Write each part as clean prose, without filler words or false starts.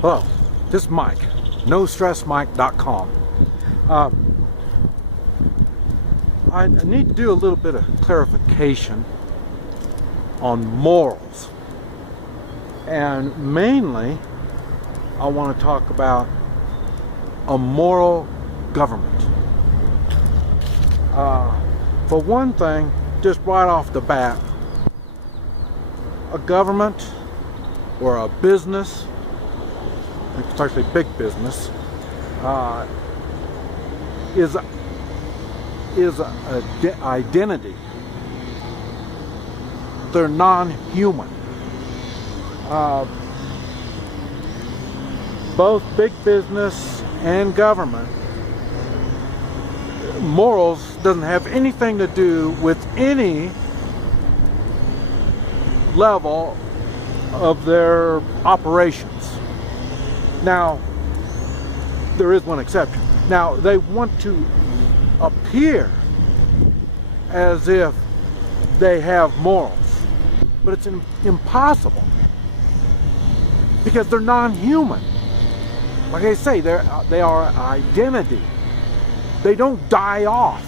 Hello, this is Mike, NoStressMike.com. I need to do a little bit of clarification on morals. And mainly, I want to talk about a moral government. For one thing, just right off the bat, a government or a business, especially big business, is an identity. They're non-human. Both big business and government, morals doesn't have anything to do with any level of their operations. Now, there is one exception. Now, they want to appear as if they have morals, but it's impossible because they're non-human. Like I say, they are an identity. They don't die off.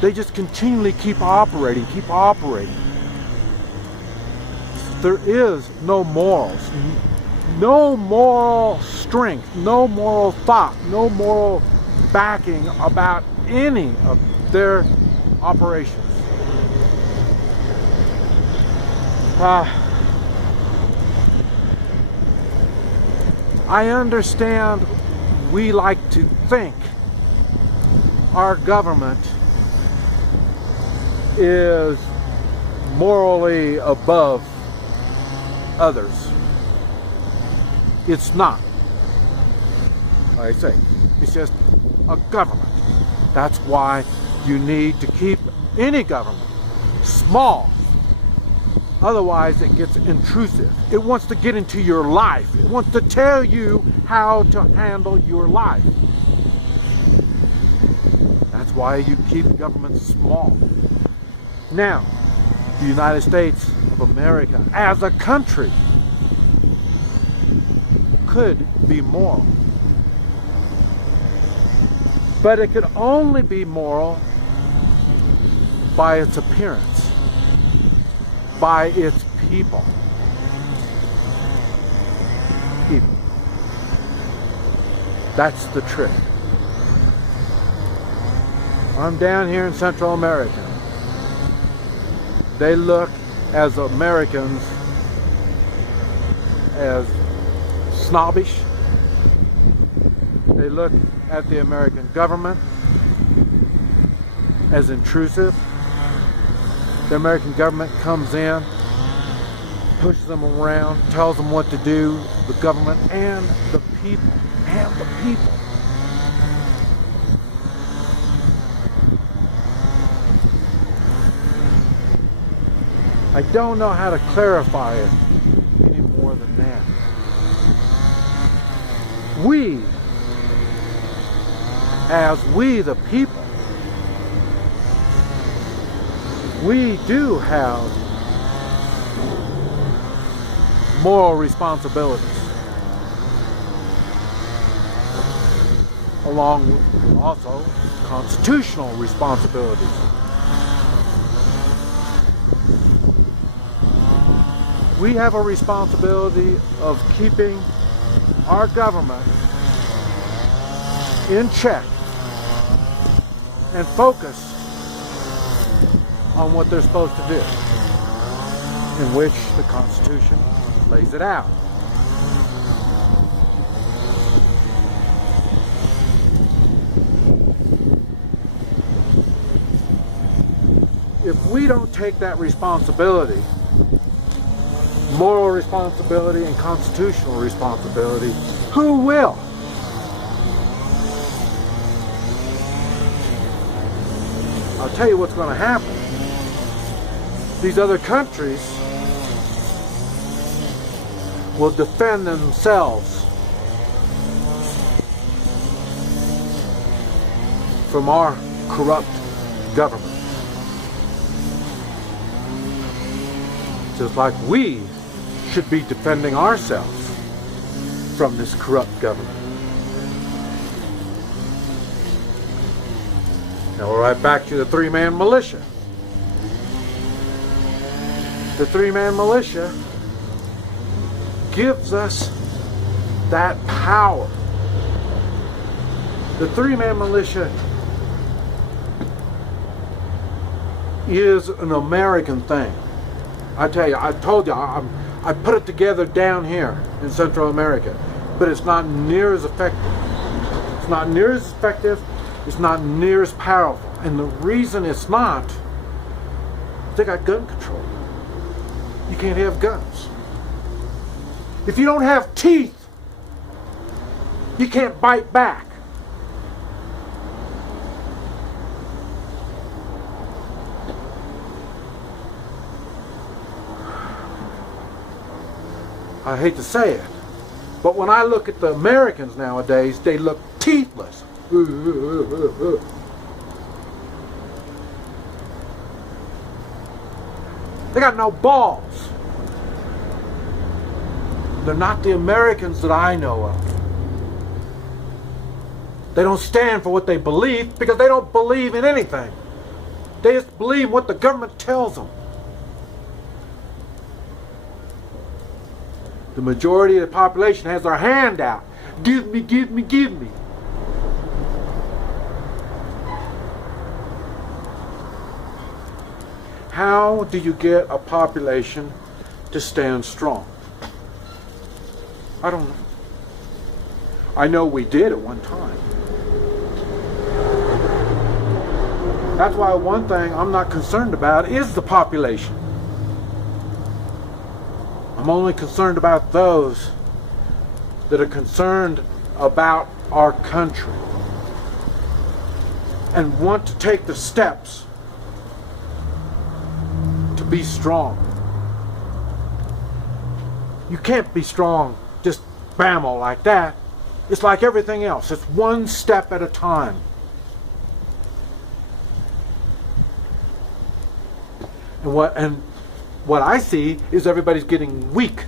They just continually keep operating. There is no morals, no moral strength, no moral thought, no moral backing about any of their operations. I understand we like to think our government is morally above others. It's not. Like I say, it's just a government. That's why you need to keep any government small. Otherwise, it gets intrusive. It wants to get into your life. It wants to tell you how to handle your life. That's why you keep government small. Now, the United States of America as a country could be moral. But it could only be moral by its appearance, by its people. That's the trick. I'm down here in Central America. They look as Americans as snobbish. They look at the American government as intrusive. The American government comes in, pushes them around, tells them what to do, the government and the people. I don't know how to clarify it any more than that. We the people, we do have moral responsibilities, along with also constitutional responsibilities. We have a responsibility of keeping our government in check and focused on what they're supposed to do, in which the Constitution lays it out. If we don't take that responsibility, moral responsibility and constitutional responsibility, who will? I'll tell you what's going to happen. These other countries will defend themselves from our corrupt government. Just like we should be defending ourselves from this corrupt government. Now we're right back to the three-man militia. The three-man militia gives us that power. The three-man militia is an American thing. I tell you, I told you, I put it together down here in Central America, but it's not near as effective. It's not near as effective. It's not near as powerful. And the reason it's not, they got gun control. You can't have guns. If you don't have teeth, you can't bite back. I hate to say it, but when I look at the Americans nowadays, they look teethless. They got no balls. They're not the Americans that I know of. They don't stand for what they believe because they don't believe in anything. They just believe what the government tells them. The majority of the population has their hand out. Give me, give me, give me. How do you get a population to stand strong? I don't know. I know we did at one time. That's why one thing I'm not concerned about is the population. I'm only concerned about those that are concerned about our country and want to take the steps to be strong. You can't be strong just bammo like that. It's like everything else. It's one step at a time. And what I see is everybody's getting weak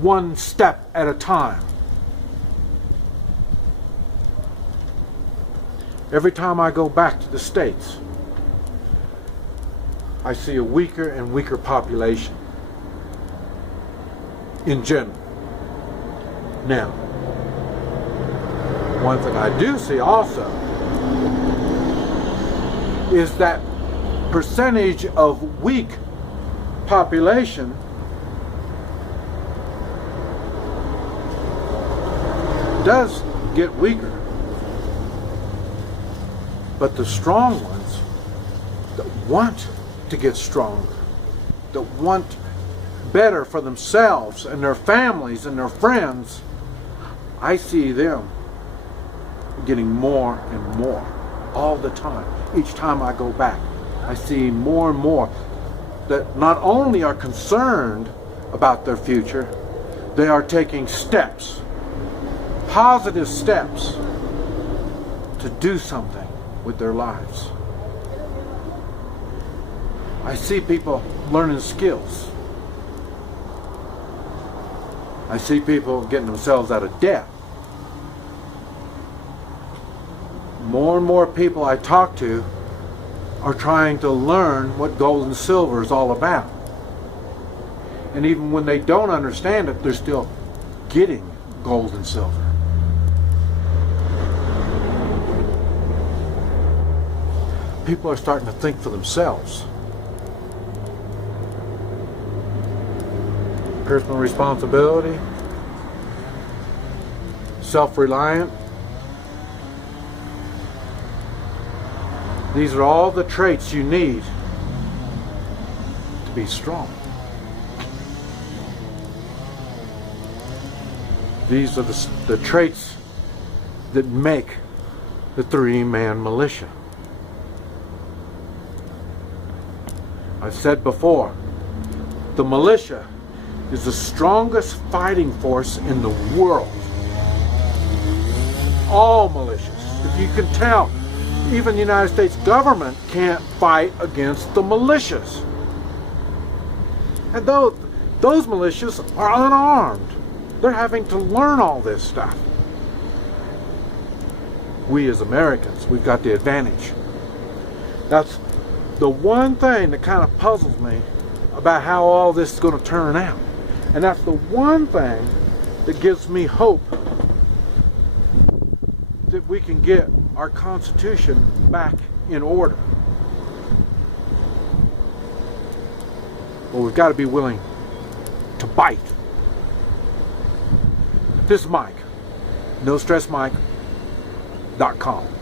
one step at a time. Every time I go back to the States, I see a weaker and weaker population in general. Now, one thing I do see also is that percentage of weak population does get weaker, but the strong ones that want to get stronger, that want better for themselves and their families and their friends, I see them getting more and more all the time. Each time I go back, I see more and more that not only are concerned about their future, they are taking steps, positive steps, to do something with their lives. I see people learning skills. I see people getting themselves out of debt. More and more people I talk to are trying to learn what gold and silver is all about. And even when they don't understand it, they're still getting gold and silver. People are starting to think for themselves. Personal responsibility, self-reliant. These are all the traits you need to be strong. These are the traits that make the three-man militia. I've said before, the militia is the strongest fighting force in the world. All militias. If you can tell, even the United States government can't fight against the militias. And those militias are unarmed. They're having to learn all this stuff. We as Americans, we've got the advantage. That's the one thing that kind of puzzles me about how all this is going to turn out. And that's the one thing that gives me hope that we can get our Constitution back in order. But we've got to be willing to bite. This is Mike, NoStressMike.com.